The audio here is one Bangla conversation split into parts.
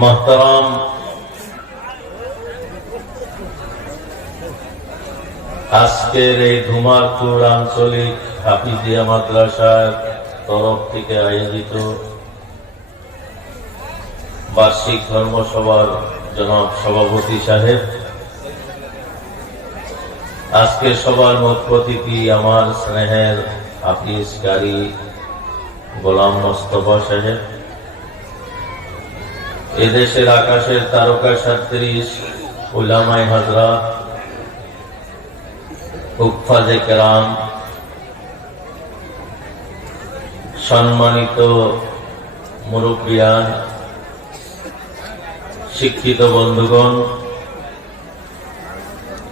মোহতারাম আজকের এই ধুমারপুর আঞ্চলিক হাফিজিয়া মাদ্রাসার তরফ থেকে আয়োজিত বার্ষিক ধর্মসভার জনাব সভাপতি সাহেব, আজকের সবার মুখ্য অতিথি আমার স্নেহের হাফিজ কারি গোলাম মোস্তফা সাহেব, এদেশের আকাশের তারকা ৩৭ উলামায়ে হযরত, হুফাজে কেরাম, সম্মানিত মুরব্বিয়ান, শিক্ষিত বন্ধুগণ,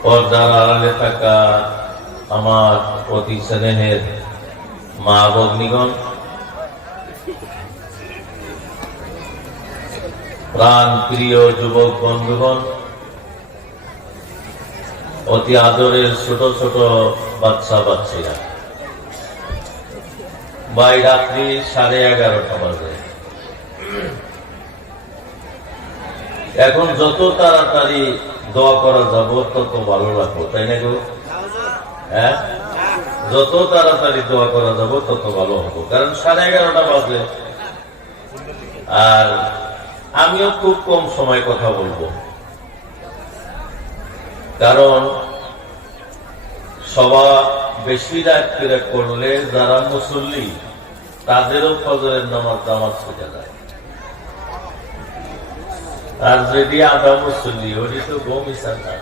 পর্দার আড়ালে থাকা আমার অতি স্নেহের মা ভগ্নীগণ, প্রাণ প্রিয় যুবক বন্ধুগণ, অতি আদরের ছোট ছোট বাচ্চা বাচ্চিরা, বাই রাত্রি 11:30 বাজে। এখন যত তাড়াতাড়ি দোয়া করা যাব তত ভালো লাগবে, তাই না গো? হ্যাঁ, যত তাড়াতাড়ি দোয়া করা যাব তত ভালো হবো, কারণ 11:30 বাজে। আর আমিও খুব কম সময় কথা বলবো, কারণ সভা বেশি রাত করে করলে যারা মুসল্লি তাদেরও ফজরের নামাজ জামাত ছুটে যায়, আর যদি আধা মুসল্লি ওটি তো গমিসা না।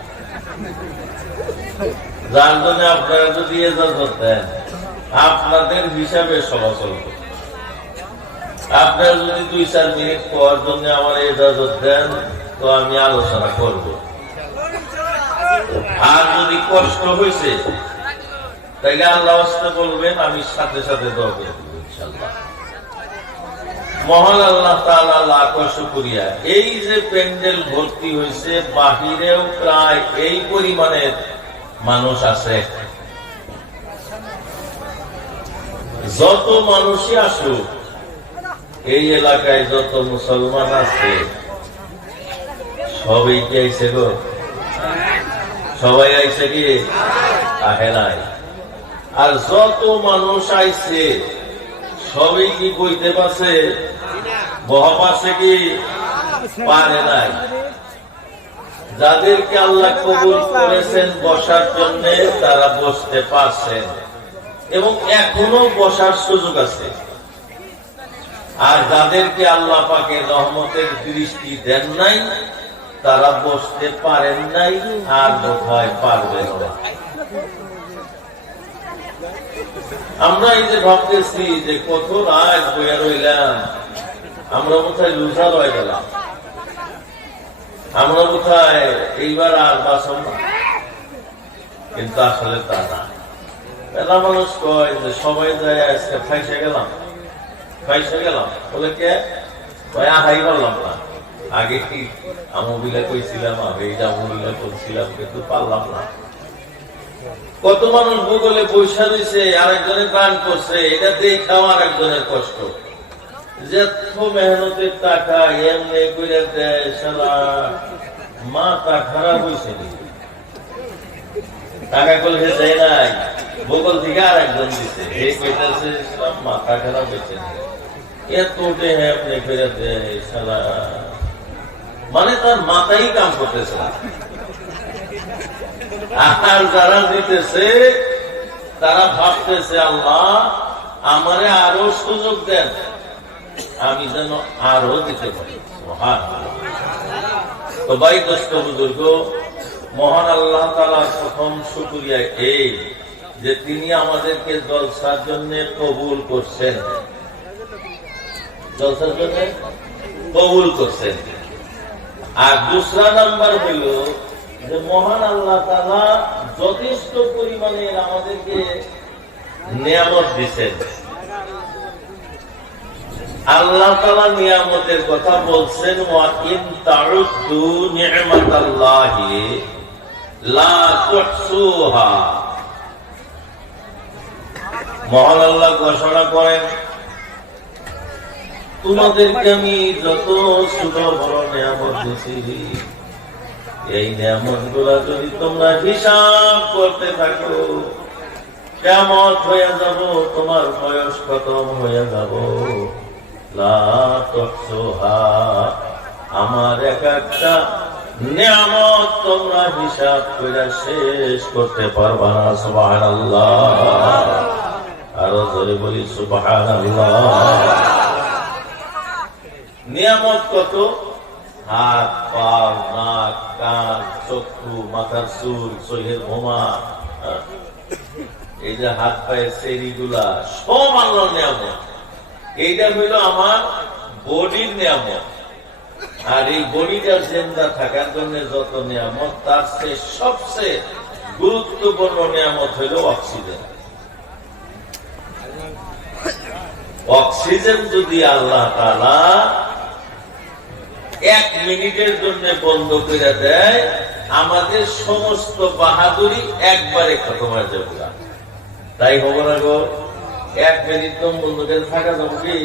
যার জন্য আপনারা যদি এজাজত দেন, আপনাদের হিসাবে সভা চলবে। আপনারা যদি 2-4 মিনিট পর জন্য আমার এজাজত দেন তো আমি আলোচনা করব, আর যদি কষ্ট হয়েছে তাইলে আল্লাহ ওয়াস্তে বলবেন, আমি সাথে সাথে দোয়া করে দেব ইনশাআল্লাহ। মহান আল্লাহ তাআলা লাখ শুকরিয়া, এই যে প্যান্ডেল ভর্তি হয়েছে, বাহিরেও প্রায় এই পরিমাণের মানুষ আছে। যত মানুষই আসুক, এই এলাকায় যত মুসলমান আছে সবাই কি আইছে গো? সবাই আইছে কি? আহে নাই। আর যত মানুষ আইছে সবাই কি বইতে পারছে? বহা পারছে কি? পারে নাই। যাদেরকে আল্লাহ কবুল করেছেন বসার জন্য তারা বসতে পারছেন, এবং এখনো বসার সুযোগ আছে। আর যাদেরকে আল্লাহ পাকের রহমতের দৃষ্টি দেন নাই, তারা বসতে পারেন নাই, আর বোধহয় পারবেন না। আমরা এই যে ভাবতেছি যে কত রাত বইয়া রইলাম, আমরা কোথায় লুজার হয়ে গেলাম, আমরা কোথায় এইবার আর বাসন না। কিন্তু আসলে তা না। এলা মানুষ কয় যে সবাই যায় আজকে ফাইসে গেলাম বলে কে আহাই পারলাম না। আগে কি আমবিলা কইছিলাম, আমি জামবিলা করছিলাম, কিন্তু পারলাম না। কত মানুষ ভূগোলে পয়সা দিছে, আরেকজনের দান করছে, এটা দেখাও আরেকজনের কষ্ট। যত মেহনতের টাকা এমনি করে দেয়, সারা মাথা খারাপ হয়েছে। টাকা করলে দেয় নাই, ভূগোল থেকে আরেকজন দিছে, এই কইতাছে মাথা খারাপ হয়েছে। এতটে এমনি করে দেয় সারা, মানে তার মাথাই কাম করতেছে না। আর যারা দিতেছে তারা ভাবতেছে, আল্লাহ আমারে আরো সুযোগ দেন, আমি যেন আরো দিতে পারি। তো ভাই দোস্ত বুজুর্গ, মহান আল্লাহ তাআলার প্রথম শুকরিয়া এই যে তিনি আমাদেরকে জলসার জন্য কবুল করছেন, জলসার জন্য কবুল করছেন। আর দুসরা নাম্বার হইল যে মহান আল্লাহ তাআলা যথেষ্ট পরিমাণে আমাদেরকে নিয়ামত দিচ্ছেন। আল্লাহ তাআলা নিয়ামতের কথা বলছেন, ওয়া ইন তাউদ্দু নি'মাতাল্লাহি লা তুহসুহা। মহান আল্লাহ ঘোষণা করেন, তোমাদেরকে আমি যত ছোট বড় নিয়ামত দিয়েছি, এই নিয়ামত গুলা যদি তোমরা হিসাব করতে থাকো, কেমন হয়ে যাব, তোমার বয়স খতম হয়ে যাব। লা তুহসুহা, আমার এক একটা নিয়ামত তোমরা হিসাব করে শেষ করতে পারবা না। সুবহানাল্লাহ, আরো ধরে বলি সুবহানাল্লাহ। নিয়ামত কত? হাত, পা, নাক, কান, চক্ষু, মাথার চুল, চোখের ঘুমা, এই যে হাত পায়ের সেরিগুলা সব আল্লাহর নিয়ামত। এইটা হইল আমার বডির নিয়ামত। আর এই বডিটা জিন্দা থাকার জন্য যত নিয়ামত, তার চেয়ে সবচেয়ে গুরুত্বপূর্ণ নিয়ামত হইল অক্সিজেন। অক্সিজেন যদি আল্লাহ তাআলা 1 মিনিটের জন্য বন্ধ করে দেয়, আমাদের সমস্ত বাহাদুরি একবারে খতম হয়ে যাবে। তাই হবো না গো, 1 মিনিট তো বন্ধ করে থাকা যাবে কি?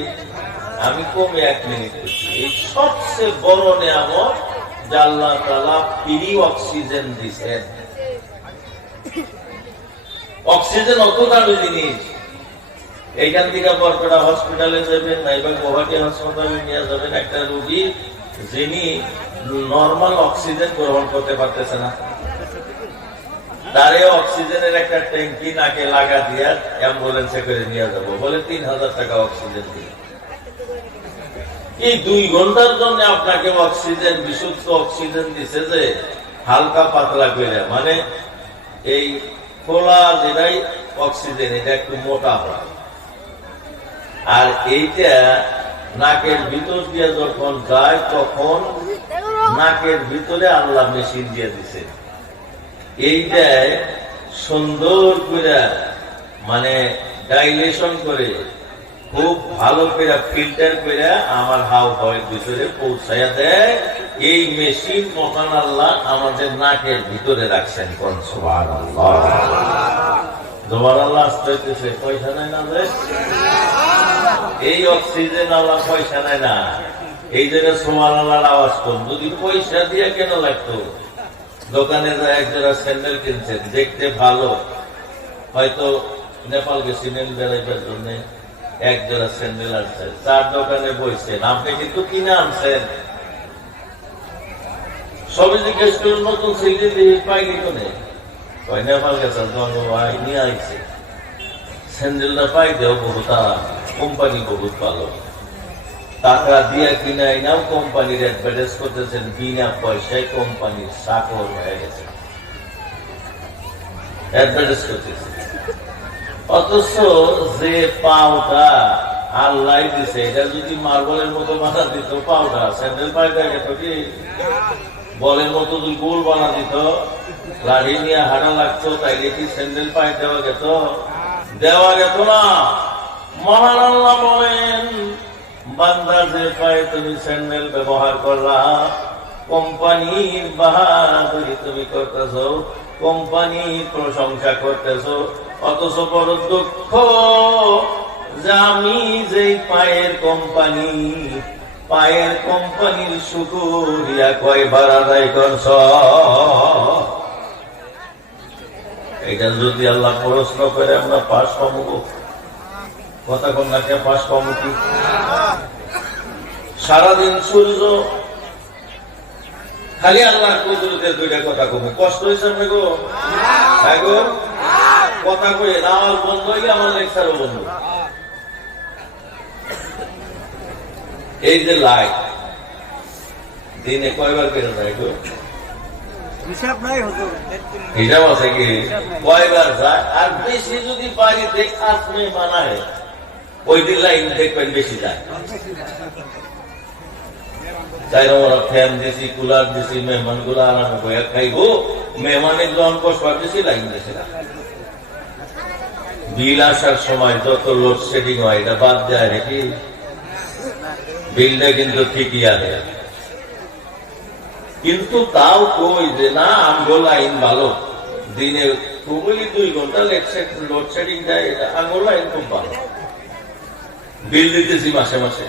আমি কমে 1 মিনিট করছি। এই সবচেয়ে বড় নিয়ামত যে আল্লাহ তাআলা ফ্রি অক্সিজেন দিচ্ছেন। অক্সিজেন অত দামি জিনিস। এইখান থেকে বরপেটা হসপিটালে যাবেন, নাইবা গুয়াহাটি হাসপাতালে নিয়ে যাবেন একটা রোগী যিনি নর্মাল অক্সিজেন গ্রহণ করতে পারতেছে না, তারে অক্সিজেনের একটা ট্যাঙ্কি নাকে লাগা দিয়া অ্যাম্বুলেন্সে করে নিয়ে যাবো, বলে 3000 টাকা অক্সিজেন দিয়ে। এই 2 ঘন্টার জন্য আপনাকে অক্সিজেন, বিশুদ্ধ অক্সিজেন দিছে যে হালকা পাতলা করে, মানে এই খোলা যেটাই অক্সিজেন, এটা একটু মোটা হয়। আর এইটা নাকের ভিতর দিয়ে যখন যায়, তখন নাকের ভিতরে আল্লাহ মেশিন দিয়ে দিছে। এইটাই সুন্দর করে, মানে ডাইলেশন করে, খুব ভালো করে ফিল্টার করে আমার হাওয়ার ভিতরে পৌঁছাইয়া দেয়। এই মেশিন মহান আল্লাহ আমাদের নাকের ভিতরে রাখছেন। কোন সুবহানাল্লাহ, সুবহানাল্লাহ। আসতে পয়সা নাই না, এই অক্সিজেন আল্লাহ পয়সা নেয় না, এই জন্য সুবহানাল্লাহর আওয়াজ কম। যদি পয়সা দিয়ে কেন লাগতো? দোকানে যায় একজোড়া স্যান্ডেল কিনছেন, দেখতে ভালো, হয়তো নেপাল গেছিলেন বেড়াইবার জন্য, একজোড়া স্যান্ডেল আনছেন, 4 দোকানে বইছেন, আপনি কিন্তু কিনে আনছেন। সবে জিজ্ঞেস করুন নতুন স্যান্ডেল পাইনি তো নেই, নেপাল গেছেন, ভাই নিয়ে আইছে স্যান্ডেলটা পাইতেও বহুত আরাম, কোম্পানি বহুত ভালো, টাকা দিয়ে কিনে আইনাও কোম্পানির অ্যাডভার্টাইজ করতেছেন, বিনা পয়সায় কোম্পানির চাকর হয়ে গেছে, অ্যাডভার্টাইজ করতেছে। অথচ যে পাউটা আল্লাহ দিছে, এটা যদি মার্বলের মতো বানা দিত, পাউটা স্যান্ডেল পাইটা গেত কি বলের মতো যদি গোল বানা দিত, লাঠি নিয়ে হাঁটা লাগতো, তাইলে কি স্যান্ডেল পাই দেওয়া গেত? দেওয়া গেত না। মহান আল্লাহ বলেন, বান্দা যে পায়ে তুমি স্যান্ডেল ব্যবহার করলা, কোম্পানির বাহাদুরি তুমি করতেছ, কোম্পানির প্রশংসা করতেছ। অথচ বড় দুঃখ যে আমি যেই পায়ের কোম্পানির শুকরিয়া কয়বার আদায় করছ। এটা যদি আল্লাহ প্রশ্ন করে আমরা পাশ পাবো, কথা কন্যাকে পাশ পাবো কি? সারাদিন সূর্য খালি আল্লাহ কুদরতের 2টা কথা কমে, কষ্ট হয়েছে আপনি গো? হ্যাঁ গো, কথা কয়ে আওয়াজ বন্ধ হইলে আমার লেকচারও বন্ধ। এই যে লাইট দিনে কয়বার কেটে যায় গো? হিসাব আছে কি কয়বার যায়? আর বেশি যদি বাড়িতে আসলে মানায়, ওই দিন লাইন দেখবেন বেশি যায়। তাই আমরা ফ্যান দিছি, কুলার দিছি, মেহমান গুলো আরামে বয়ে খাইবো, মেহমানের যখন বসবার দিছি লাইন দিছি না। বিল আসার সময় যত লোডশেডিং হয়, এটা বাদ দেয় নাকি? বিলটা কিন্তু ঠিকই আসে, কিন্তু তাও কই যে না আমগো লাইন ভালো, দিনে খুবই 2 ঘন্টা লোডশেডিং দেয়, এটা আমগো লাইন খুব ভালো, বিল দিতেছি মাসে মাসে।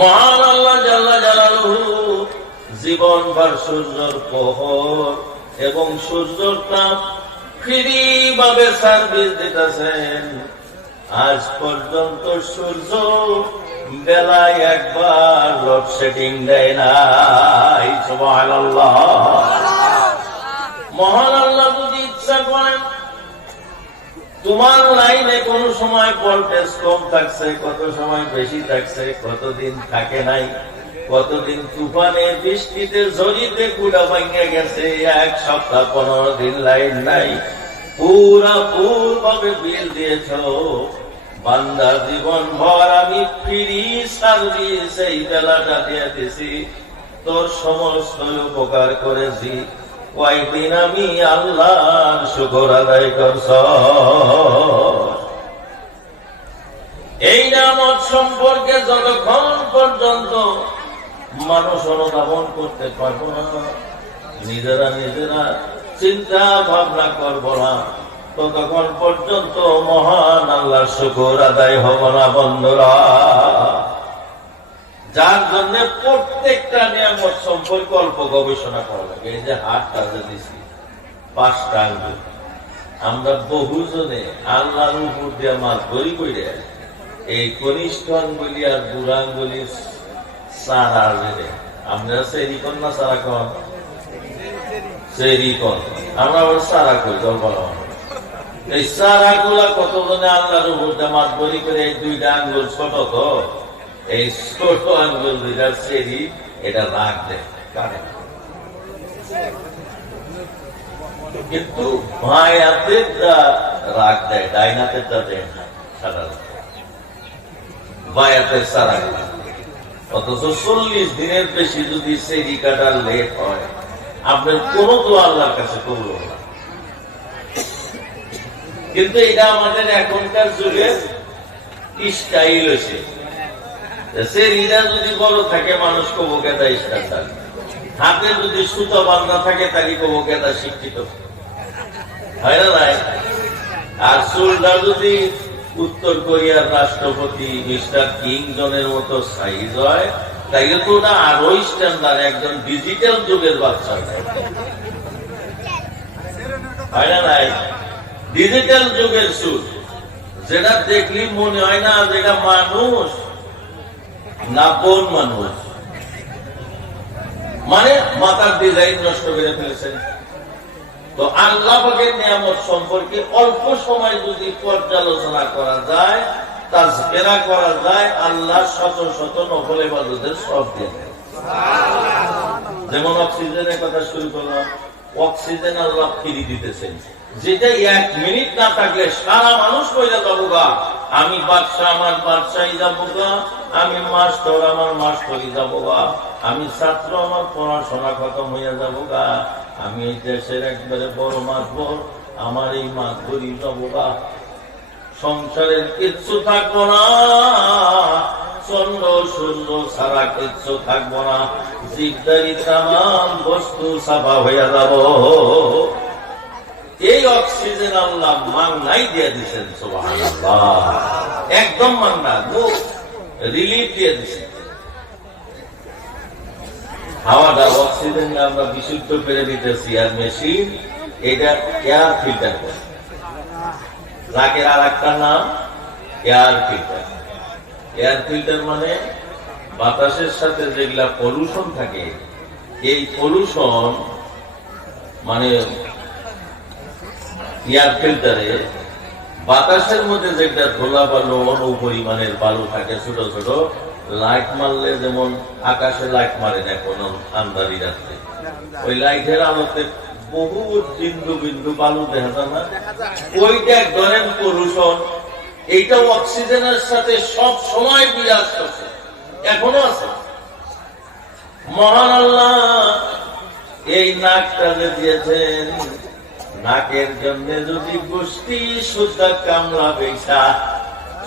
মহান আল্লাহ জাল্লা জালালুহু জীবন ভর সূর্যের প্রহর এবং সূর্যের তাপ ফ্রি ভাবে সার্ভিস দিতেছেন। আজ পর্যন্ত সূর্য বেলায় একবার লোডশেডিং দেয় নাই। সুবহানাল্লাহ। মহান আল্লাহ যদি ইচ্ছা করেন তোমার লাইনে কোন সময় ভোল্টেজ কম থাকছে, কত সময় বেশি থাকছে, কতদিন থাকে নাই, কতদিন তুফানে বৃষ্টিতে ঝড়িতে কুড়া ভাঙে গেছে, 1 সপ্তাহ 15 দিন লাইন নাই, পুরাপুর ভাবে বিল দিয়েছ। বান্দা জীবন ভর আমি ফ্রি সার্ভিস এই বেলাটা দিয়ে দিছি, তোর সমস্ত উপকার করেছি, কয়েকদিন আমি আল্লাহর শুকর আদায় করছ। এই নিয়ামত সম্পর্কে যতক্ষণ পর্যন্ত মানুষ অনুধাবন করতে পারবো না, নিজেরা চিন্তা ভাবনা করবো না, ততক্ষণ পর্যন্ত মহান আল্লাহর শুকর আদায় হব না। বন্ধুরা, যার জন্য প্রত্যেকটা নিয়ামত সম্পর্কে অল্প গবেষণা করা লাগে। এই যে হাতটা যে দিছি 5টা আঙ্গুল, আমরা বহুজনে আল্লাহর উপর দিয়ে মাছ বড়ি করে এই কনিষ্ঠ আঙ্গুলি আর বুড়া আঙ্গুলি সারা বেড়ে আমরা সেরিকন না সারা কন সেরিকন আমরা আবার সারা করি জল বলা হয়। এই সারা গুলা কতজনে আল্লাহর উপর দিয়ে মাছ বড়ি করে এই 2টা আঙ্গুল ছোট, তো এই ছোট আঙ্গুল 2টা সেরি এটা রাগ দেয় কানে, কিন্তু ভাইয়াতেরটা রাগ দেয়, ডাইনাতেরটা দেয় না। সাধারণত ভাইয়াতের সারা গুলা, অথচ 40 দিনের বেশি যদি সেরি কাটার লেট হয় আপনার কোনো তো আল্লাহর কাছে কবুল হবে না। কিন্তু এটা আমাদের এখনকার যুগের স্টাইল হয়েছে। সেরিটা যদি বড় থাকে মানুষ কবো কেদা স্টাইল, হাতে যদি সুতো বান্ধা থাকে তাকে কবো কেদা শিক্ষিত, হয় না নাই? আর চুলটা যদি উত্তর কোরিয়ার রাষ্ট্রপতি মিস্টার কিং জনের মতো সাইজ হয়, তাইলে তো ওটা আরো স্ট্যান্ডার্ড, একজন ডিজিটাল যুগের বাচ্চা, হয় না নাই? ডিজিটাল যুগের চুল, যেটা দেখলি মনে হয় না যেটা মানুষ না কোন মানুষ, মানে মাথার ডিজাইন নষ্ট করে ফেলেছেন। তো আল্লাহ পাকের নিয়ামত সম্পর্কে অল্প সময় যদি পর্যালোচনা করা যায়, তাজকিরা করা যায়, আল্লাহ শত শত নফল ইবাদতের সব দিয়ে দেয়। যেমন অক্সিজেনের কথা শুরু করলাম, অক্সিজেন আল্লাহ ফ্রি দিতেছেন, যেটা 1 মিনিট না থাকলে সারা মানুষ কইরা যাবো গা। আমি বাদশাহ আমার বাদশাহী যাবো গা, আমি মাস্টার আমার মাস্টারি যাবো গা, আমি ছাত্র আমার পড়াশোনা খতম হইয়া যাবো গা, আমি এই দেশের একবারে বড় মাতবর আমার এই মাতবরি যাবো গা। সংসারের কিচ্ছু থাকবো না, চন্দ্র সূর্য ছাড়া কিচ্ছু থাকবো না, জীবদারি তামাম বস্তু সাফা হইয়া যাব। এই অক্সিজেন আল্লাহ মাংনাই দিয়ে দিচ্ছেন। সুবহানাল্লাহ, একদম মাংনা, রিলিফ দিয়ে দিচ্ছেন। হাওয়াটা অক্সিজেন আমরা বিশুদ্ধ করে দিতেছি, আর মেশিন এটা এয়ার ফিল্টার করে। নাকের আর একটা নাম এয়ার ফিল্টার। এয়ার ফিল্টার মানে বাতাসের সাথে যেগুলা পলিউশন থাকে, এই পলিউশন মানে এয়ার ফিল্টারে বাতাসের মধ্যে যেটা ধোলা বালু, অনুপরিমাণের বালু থাকে, ছোট ছোট লাইট মারলে যেমন আকাশে লাইট মারে না কোন আন্ধারি রাত্রে, ওই লাইটের আলোতে বহু বিন্দু বিন্দু বালু দেখা যায় না, ওইটা এক ধরনের পলিউশন। এইটাও অক্সিজেনের সাথে সব সময় বিরাজ করছে, এখনো আছে। মহান আল্লাহ এই নাকটা যে দিয়েছেন, নাকের জন্য যদি গোষ্ঠী সুদ্ধা কামলা বেশা,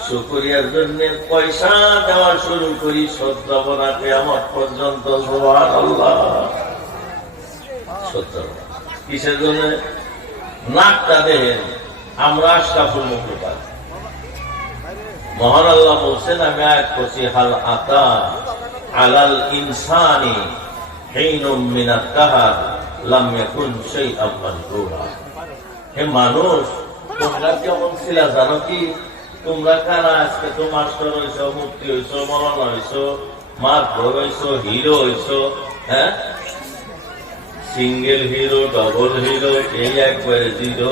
শুকরিয়ার জন্য পয়সা দেওয়া শুরু করি, সহ্য না কিয়ামত পর্যন্ত। সুবহানাল্লাহ, সহ্য কিসের জন্য? নাকটা দেখেন, আমরা আশরাফুল মাখলুকাত, মহান আল্লাহ বলছেন, আমি আয়াত করছি, হাল আতা আলাল ইনসানি হিনুম মিনাত দাহর লাম ইয়াকুন শাইআম মাযকুরা। হে মানুষ, তোমরা কেমন ছিলা জানো কি? তোমরা কারা? আজকে তো মাস্টার হইছো, মুফতি হইছো, মৌলানা হইছো, মারফর হইছো, হিরো হইছো, হ্যাঁ, সিঙ্গেল হিরো, ডবল হিরো, এই একবারে জিরো,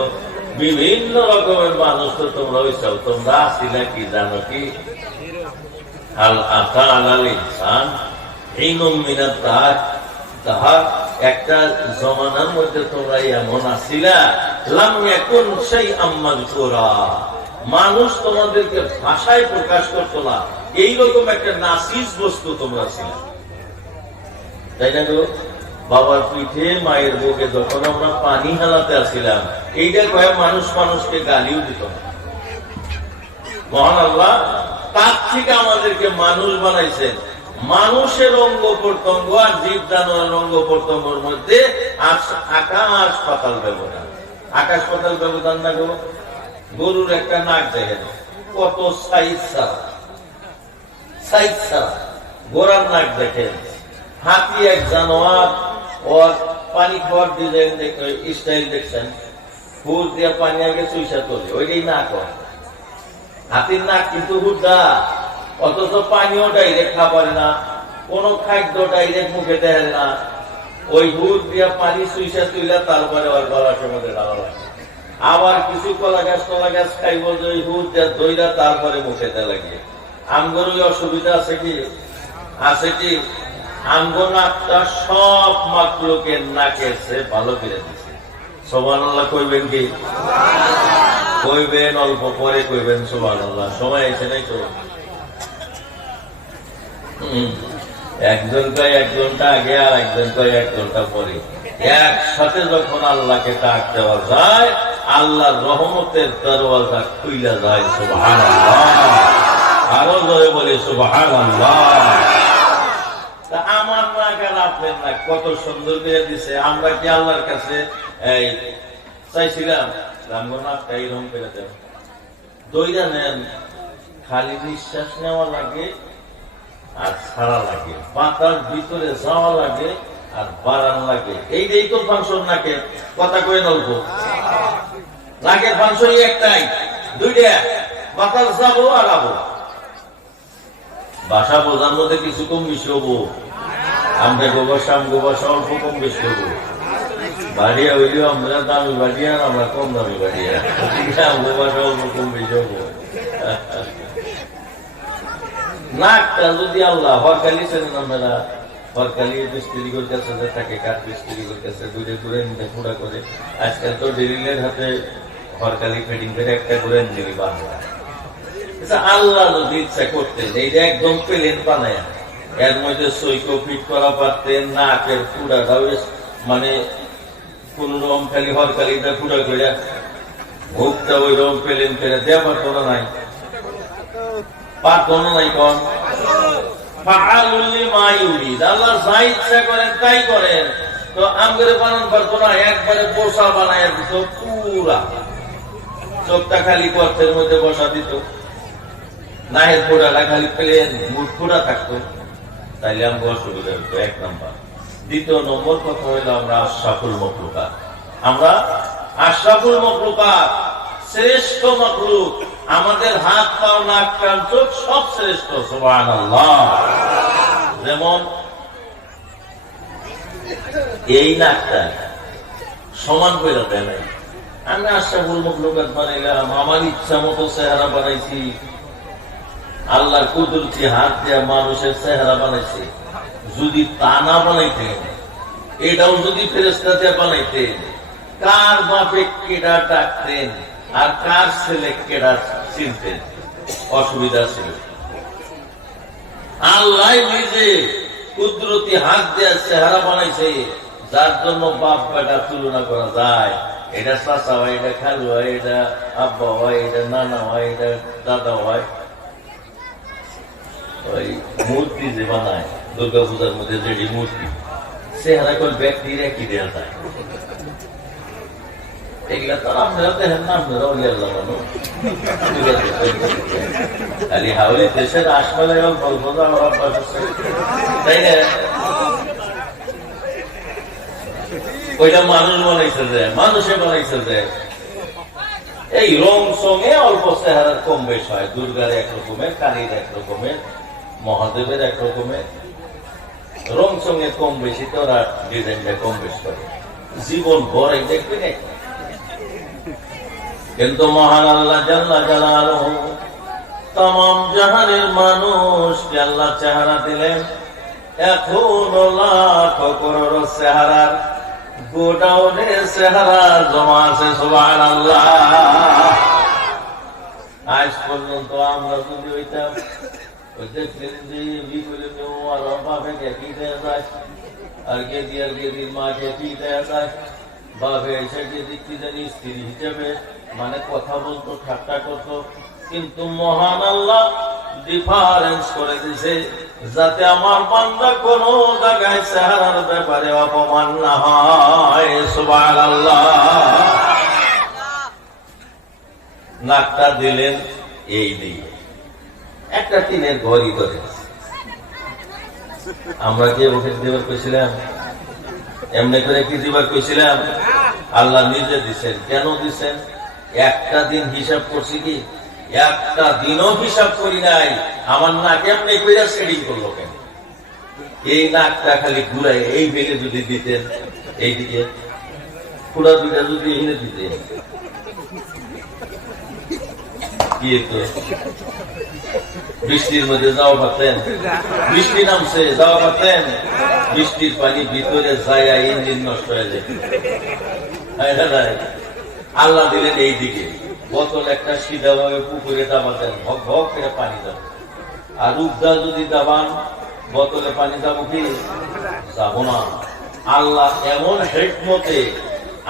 বিভিন্ন রকমের মানুষ তো তোমরা হইছো। তোমরা আসিলা কি জানো কি? আল আতা আলাল ইনসান হিনুম মিনাত দাহর, একটা জমানার মধ্যে তোমরা এমন আসিলা, লাম ইয়াকুন শাইআম মাযকুরা, মানুষ তোমাদেরকে ভাষায় প্রকাশ করতো না, এইরকম একটা নাসিজ বস্তু তোমরা ছিল, তাই না গো? বাবার পিঠে মায়ের বুকে যখন আমরা পানি হালাতে আসছিলাম, এইটা কয়ে মানুষ মানুষকে গালিও দিত না। মহান আল্লাহ তার থেকে আমাদেরকে মানুষ বানাইছেন। মানুষের অঙ্গ প্রত্যঙ্গ আর জীব জানোয়ারের অঙ্গ প্রত্যঙ্গের মধ্যে আকাশ পাতাল ব্যবধান। আকাশ পাতাল ব্যবধান না গো? গরুর একটা নাক দেখেন, কত সাইজ ছাড়া গোড়ার নাক দেখেন। হাতি এক জানোয়ার, ওর পানি খাওয়ার ডিজাইন স্টাইল দেখছেন, হুর দিয়ে পানি আগে চুইসা তোলে, ওইটাই নাক হয়। হাতির নাক কিন্তু হুডা, অথচ পানিও ডাইরেক্ট খাবারে না, কোন খাদ্য ডাইরেক্ট মুখে দেয় না, ওই হুর দিয়ে পানি চুইসা তুইলা তারপরে ওর গলার সমুদ্রে ডালা লাগে। আবার কিছু কলা গাছ খাইব, যে হুর দিয়ে দইরা তারপরে মুখে দেয় লাগে। আমগর ওই অসুবিধা আছে কি? আছে কি? আমগো নাকটা সব মাকলুকের নাকের চেয়ে ভালো করে দিছে। সুবহানাল্লাহ কইবেন কি? কইবেন, অল্প পরে কইবেন সুবহানাল্লাহ। সময় এসে নাই তো, একজন কয় 1 ঘন্টা আগে, আর একজন কয় 1 ঘন্টা পরে। একসাথে যখন আল্লাহকে ডাক দেওয়া যায়, আল্লাহর রহমতের দরওয়াজা খুইলা যায়। সুবহানাল্লাহ, আরো জোরে বলি সুবহানাল্লাহ। আমার নাক আর আপনার নাক কত সুন্দর করে দিছে। আমরা কি আল্লাহর কাছে চাইছিলাম নাকটা এইরকম করে দেব? দইরা নেন, খালি নিঃশ্বাস নেওয়া লাগে আর ছাড়া লাগে, পাতার ভিতরে যাওয়া লাগে আর বাড়ান লাগে। এইটাই তো ফাংশন নাকে। কথা কয়ে অল্প নাকের ফাংশনই একটাই, দুইটা, বাতাস যাবো আর আবো। ভাষা বোঝার মধ্যে কিছু কম বেশি হবো, আমরা গোবাসা অল্প কম বেশি হবো। বাড়িয়া হইলেও আমরা দামি বাড়িয়া, আমরা কম দামি বাড়িয়া, গোবাসা অল্প কম বেশি হবো। নাকটা যদি আল্লাহ হরকালি চেনেন, আমরা হরকালি মিস্ত্রি করতেছে, থাকে কাঠ মিস্ত্রি করতেছে, দূরে দূরে নিতে পুরা করে। আজকাল তো ড্রিলের হাতে হরকালি ফিটিং করে একটা করে দিলি বাংলা। আল্লাহ যদি ইচ্ছা করতেন, এইটা একদম প্লেন বানায়, এর মধ্যে সৈকো ফিট করা পারতেন, নাকের পুরাটাও মানে কোন রকম খালি হরকালিটা পুরা করে, মুখটা ওই রকম প্লেন করে দেওয়া পারতো না? নাই পারতো না? নাই কন আল্লাহ যা ইচ্ছা করেন তাই করেন। তো আমগরে বানান পারতো না? একবারে পোষা বানায় দিত, পুরা চোখটা খালি গর্তের মধ্যে বসা দিত, নাহের ফোড়াটা খালি প্লেন, মুখ ফোড়া থাকতো, তাইলে আমরা অসুবিধা হতো। 1 নম্বর। 2 নম্বর কথা হইলো, আমরা আশরাফুল মখলুকাত। আমরা আশরাফুল মখলুকাত, শ্রেষ্ঠ মখলুক। আমাদের হাত, পাও, নাক, কান, চোখ সব শ্রেষ্ঠ। সুবহানাল্লাহ। যেমন এই নাকটা সমান করে দেয় নাই, আমি আশরাফুল মখলুকাত বানাইলাম, আমার ইচ্ছা মতো চেহারা বানাইছি। আল্লাহ কুদরতি হাত দিয়া মানুষের চেহারা বানাইছে। যদি তা না বানাইতেন, এটাও যদি ফেরেশতা দিয়ে বানাইতেন, কার বাপে কেডা ডাকতেন আর কার ছেলে কেডা চিনতেন? অসুবিধা ছিল। আল্লাহ নিজে কুদরতি হাত দিয়া চেহারা বানাইছে, যার জন্য বাপ বেটা তুলনা করা যায়। এটা চাচা হয়, এটা খালু হয়, এটা আব্বা হয়, এটা নানা হয়, এটা দাদা হয়। ওই মূর্তি যে বানায় দুর্গা পূজার মধ্যে, যেটি মূর্তি, চেহারা কোন ব্যক্তির একই দেওয়া যায়। এগুলা তো আপনারা দেখেন না, আপনারা অলিয়ার লাগানো খালি হাওড়ি দেশের আসলে গল্প আমার অভ্যাস আছে, তাই না? ওইটা মানুষ বানাইছে যে, মানুষে বানাইছে যে এই রং সঙ্গে অল্প চেহারার কম বেশ হয়। দুর্গার এক রকমের, কালীর এক রকমের, মহাদেবের এক রকমের, রং সঙ্গে কম বেশি তো ওরা ডিজাইনটা কম বেশ করে, জীবন ভরে দেখবেন। কিন্তু মহান আল্লাহ জাল্লা জালালুহু তামাম জাহানের মানুষকে আল্লাহ চেহারা দিলেন, এখনো লাখ করোড় চেহারার গোডাউনে চেহারা জমা আছে। সুবহানাল্লাহ। আজ পর্যন্ত আমরা যদি হইতাম দেখলেন যে বাপে কি দেয়া যায়, আর গেদির মাকে কি দেয়া যায়, বাপে এসে গেদি জানি স্ত্রী হিসেবে মানে কথা বলতো, ঠাট্টা করতো। কিন্তু মহান আল্লাহ ডিফারেন্স করে দিছে যাতে আমার বান্দা কোন জায়গায় চেহারার ব্যাপারে অপমান না হয়। সুবহানাল্লাহ। নাকটা দিলেন এই দিয়ে একটা টিনের ঘরই ধরে। আমরা কি ওকে দিবার কইছিলাম? এমনি করে কি দিবার কইছিলাম? আল্লাহ নিজে দিছেন। কেন দিছেন? একটা দিন হিসাব করছি কি? একটা দিনও হিসাব করি নাই। আমার নাক এমনি কইরা সেটিং করলো কেন? এই নাকটা খালি ঘুরাই এই বেগে যদি দিতেন, এইদিকে পুরা দুইটা যদি এনে দিতেন, কি তো বৃষ্টির মধ্যে যাওয়া পারতেন? বৃষ্টি নামছে যাওয়া পারতেন? বৃষ্টির পানি ভিতরে যায়, ইঞ্জিন নষ্ট হয়ে যায়। আল্লাহ দিলেন এই দিকে বোতল একটা সিধা ভাবে পুকুরে দাবাতেন, ভক ভক করে পানি যাবে। আর উদ্দা যদি দাবান বোতলে পানি যাবো কি? যাব না। আল্লাহ এমন হিকমতে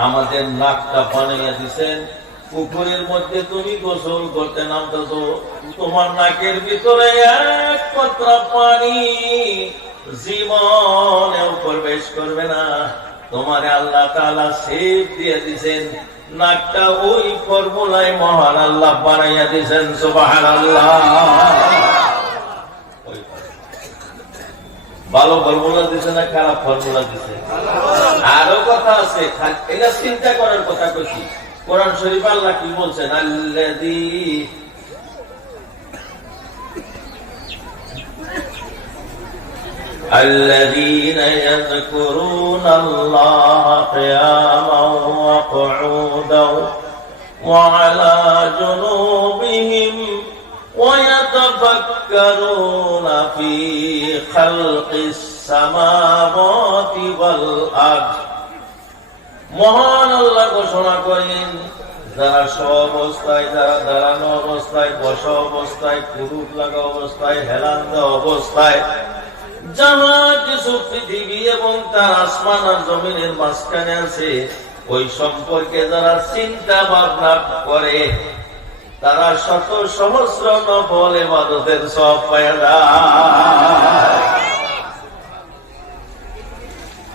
আমাদের নাকটা বানাইয়া দিছেন, পুকুরের মধ্যে তুমি গোসল করতে নামতেছ, তোমার নাকের ভিতরে এক কতরা পানি জীবনেও প্রবেশ করবে না। তোমার আল্লাহ তাআলা সেফ দিয়ে দিছেন। নাকটা ওই ফর্মুলায় মহান আল্লাহ বানাইয়া দিছেন। সুবহানাল্লাহ। ভালো ফর্মুলা দিছে না খারাপ ফর্মুলা দিছে? আরো কথা আছে, এটা চিন্তা করার কথা কইছি। কোরআন শরীফ আল্লাহ কি বলছেন? الذين يذكرون الله قياما وقعودا وعلى جنوبهم ويتفكرون في خلق السماوات والأرض। মহান আল্লাহ ঘোষণা করেন, যারা অবস্থায়, যারা দাঁড়ানো অবস্থায়, বসা অবস্থায়, কুরুপ লাগা অবস্থায়, হেলান দেওয়া অবস্থায়, যারা কিছু পৃথিবী এবং তার আসমান আর জমিনের মাঝখানে আছে, ওই সম্পর্কে যারা চিন্তা ভাবনা করে, তারা শত সহস্র নফল ইবাদতের সওয়াব পায় যায়।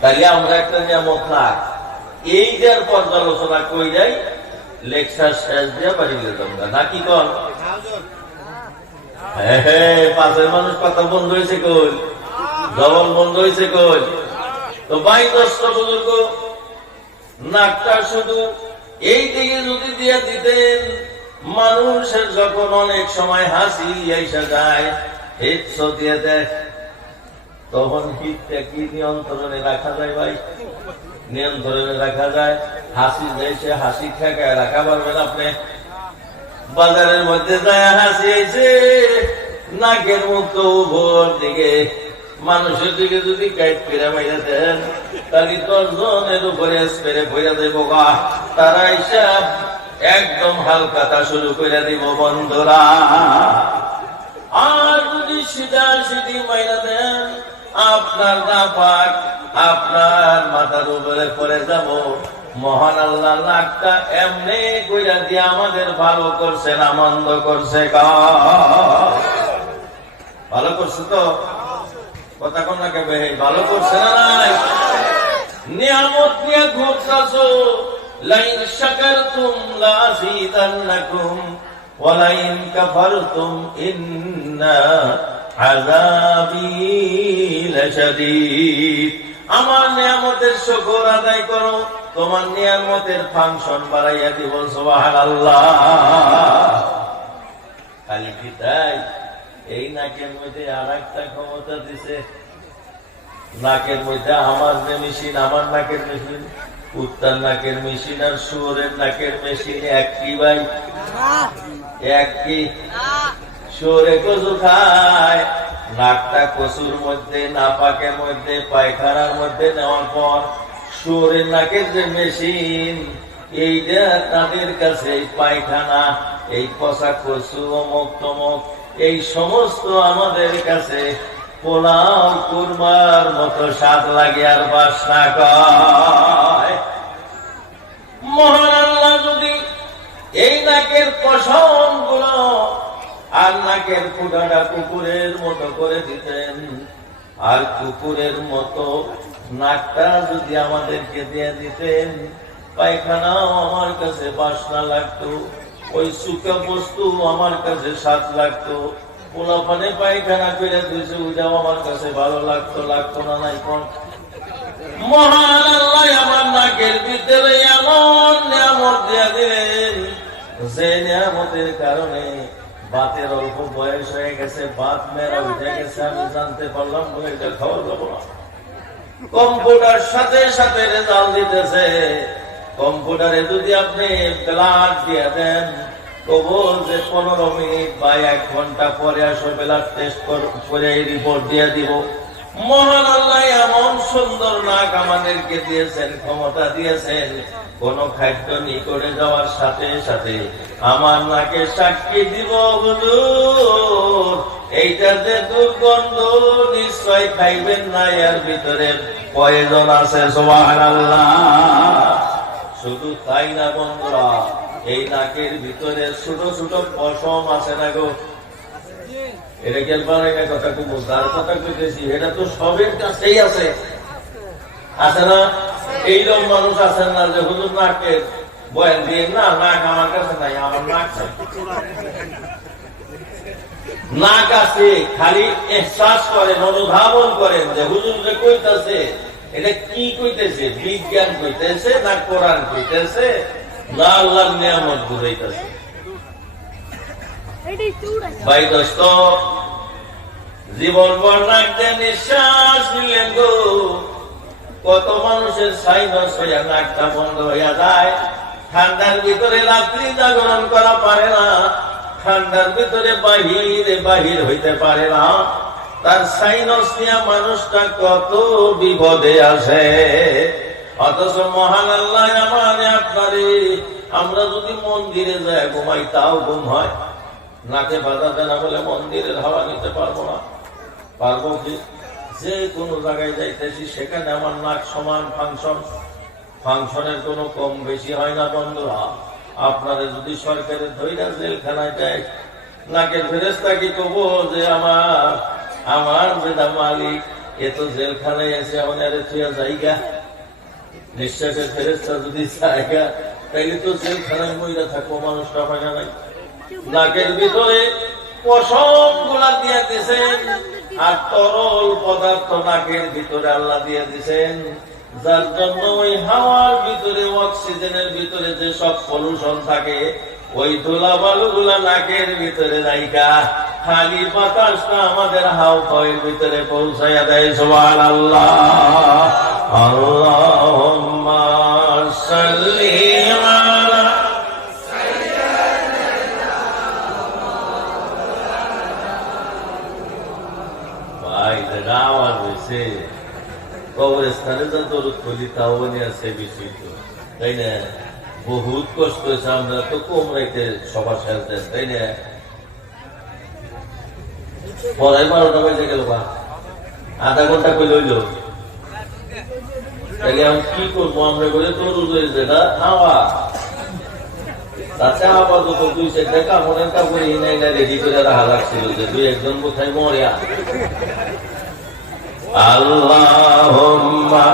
তাই আমরা একটা নিয়ামত না এই যে পর্যালোচনা কই যাই, লেকচার শেষ দিয়ে বাড়ি যেতাম না, নাকি কর? হ্যাঁ, পাশের মানুষ কথা বন্ধ হয়েছে কই? জবান বন্ধ হয়েছে কই? তো ভাই দোস্ত বুজুর্গ, নাকটা শুধু এই দিকে যদি দিয়ে দিতেন, মানুষের যখন অনেক সময় হাসি এসে যায়, হিট দিয়ে দেয়, তখন হিটটা কি নিয়ন্ত্রণে রাখা যায়? ভাই নিয়ন্ত্রণে রাখা যায়। হাসি যাইছে, হাসি ঠেকায় রাখা পারবেন আপনি? বাজারের মধ্যে যায় হাসি আইছে, নাকের মুখ উপর দিকে, মানুষের দিকে যদি কাইট ফিরে মাইরা দেন, তাহলে 10 জনের উপরে স্প্রে ভরে দেব। তারা হিসাব একদম হালকাতা শুরু করে দিব বন্ধুরা। আর যদি সিধা সিধি মাইরা দেন, আপনার নাপাক আপনার মাথার উপরে পড়ে যাব। মহান আল্লাহ নাকটা এমনি কইরা দিয়ে আমাদের ভালো করছেন, আনন্দ করছে। ভালো করছে তো? কথা কোন না কেবে ভালো করছে না? নাই নিয়ামত নিয়ে ঘুরতেছো, লাইন শাকারতুম লাযীদান্নাকুম ওয়া লাইন কাফারতুম ইন্না আযাবী লাশাদীদ। আমার নিয়ামতের শুকর আদায় করো, তোমার নিয়ামতের ফাংশন বাড়াইয়া দিব। সুবহানাল্লাহ। খালি কি তাই? এই নাকের মধ্যে আর একটা ক্ষমতা দিছে। নাকের মধ্যে আমার যে মেশিন, আমার নাকের মেশিন, কুত্তার নাকের মেশিন আর শুয়োরের নাকের মেশিন একই ভাই, একই। শুয়োরে কচু খায়, নাকটা কচুর মধ্যে, নাপাকের মধ্যে, পায়খানার মধ্যে নেওয়ার পর শুয়োরের নাকের যে মেশিন, এইটা তাদের কাছে এই পায়খানা, এই পচা কচু, অমুক তমুক, এই সমস্ত আমাদের কাছে পোলাও কুরমার মতো স্বাদ লাগে আর বাসনা কয়। মহান আল্লাহ যদি এই নাকের পশম গুলো আর নাকের ফুটাটা কুকুরের মতো করে দিতেন, আর কুকুরের মতো নাকটা যদি আমাদেরকে দিয়ে দিতেন, পায়খানাও আমার কাছে বাসনা লাগতো, ওই শুকা বস্তু আমার কাছে স্বাদ লাগতো, পোলাপানে পায়খানা করে দিয়েছে ওইটাও আমার কাছে ভালো লাগতো, লাগতো না? নাই কোন? মহান আল্লাহ আমার নাকের ভিতরে এমন নিয়ামত দিয়ে দিলেন, যে নিয়ামতের কারণে বাতের অল্প বয়স হয়ে গেছে, বাত মেরা উঠে গেছে, আমি জানতে পারলাম বলে এটা খাওয়া যাবো না। কম্পিউটার সাথে সাথে রেজাল্ট দিতেছে। কম্পিউটারে যদি আপনি ব্লাড দিয়ে দেন, কবল যে 15 মিনিট বা 1 ঘন্টা পরে আসো ব্লাড টেস্ট করে রিপোর্ট দিয়ে দিব। মহান আল্লাহ এমন সুন্দর নাক আমাদেরকে দিয়েছেন, ক্ষমতা দিয়েছেন, কোন খাদ্য নিকটে যাওয়ার সাথে সাথে আমার নাকে সাক্ষী দিব, হুজুর এইটা যে দুর্গন্ধ, নিশ্চয় খাইবেন না, এর ভিতরে পয়জন আছে। সুবহানাল্লাহ। শুধু তাই না বন্ধুরা, এই নাকের ভিতরে ছোট ছোট পশম আছে না গো? এটা গেলবার কথা খুব যার কথা কইতেছি, এটা তো সবের কাছেই আছে, আছে না? এইরকম মানুষ আছেন না যে হুজুর নাকের বয়ান দিয়ে, না নাক আমার কাছে নাই, আমার নাক নাই। নাক আছে, খালি এহসাস করেন, অনুধাবন করেন যে হুজুর যে কইতেছে এটা কি কইতেছে, বিজ্ঞান কইতেছে না কোরআন কইতেছে না আল্লাহর নিয়ামত বুঝাইতেছে। ভাই দোস্ত, জীবন ভর নাক দিয়ে নিঃশ্বাস নিলেন গো, কত মানুষের সাইনাস হইয়া নাকটা বন্ধ হইয়া যায়। ঠান্ডার ভিতরে রাত্রি জাগরণ করা পারে না, ঠান্ডার ভিতরে বাহির হইতে পারে না, তার সাইনাস নিয়ে মানুষটা কত বিপদে আছে। অথচ মহান আল্লাহ আমার আপনারে, আমরা যদি মন্দিরে যাই ঘুমাই তাও ঘুম হয়। নাকে বাধা দেয় না বলে মন্দিরের হাওয়া নিতে পারবো না? পারবো কি? যে কোনো জায়গায় যাইতেছি সেখানে আমার নাক সমান ফাংশনের কোনো কম বেশি হয় না বন্ধুরা। আপনারা যদি সরকারের ধৈর্য জেলখানায় যায়, নাকের ফেরেশতা কি কব যে আমার বেদা মালিক এ তো জেলখানায় এসে আমাদের থুয়া জায়গা, নিঃশ্বাসের ফেরেশতা যদি জায়গা, তাইলে তো জেলখানায় মহিলা থাকবো, মানুষটা হয় না? নাই। নাকের ভিতরে পশম গুলা দিয়ে দিয়েছেন, আর তরল পদার্থ নাকের ভিতরে আল্লাহ দিয়ে দিয়েছেন, যার জন্য ওই হাওয়ার ভিতরে, অক্সিজেনের ভিতরে যে সব পলিউশন থাকে, ওই ধুলাবালু গুলা নাকের ভিতরে নাইকা, খালি বাতাসটা আমাদের হাওয়ার ভিতরে পৌঁছাইয়া দেয়। সুবহানাল্লাহ। আল্লাহুম্মা সাল্লি আলা আওয়াজ হয়েছে, কবরস্থানে যা দরুদ করি তাও আছে বেশি, তাই না? বহুত কষ্ট হয়েছে, আমরা তো কম রাইতে সবার সাথে, তাই না? পরে 12টা বেজে গেল, বা আধা ঘন্টা করে লইল, তাহলে আমি কি করবো? আমরা করে দরুদ হয়েছে না খাওয়া, তাতে আপাতত 2-4টা কাপড়ের কাপড় এনে রেডি করে রাখা লাগছিল যে 2-1 কোথায় মরিয়া। আল্লাহুম্মা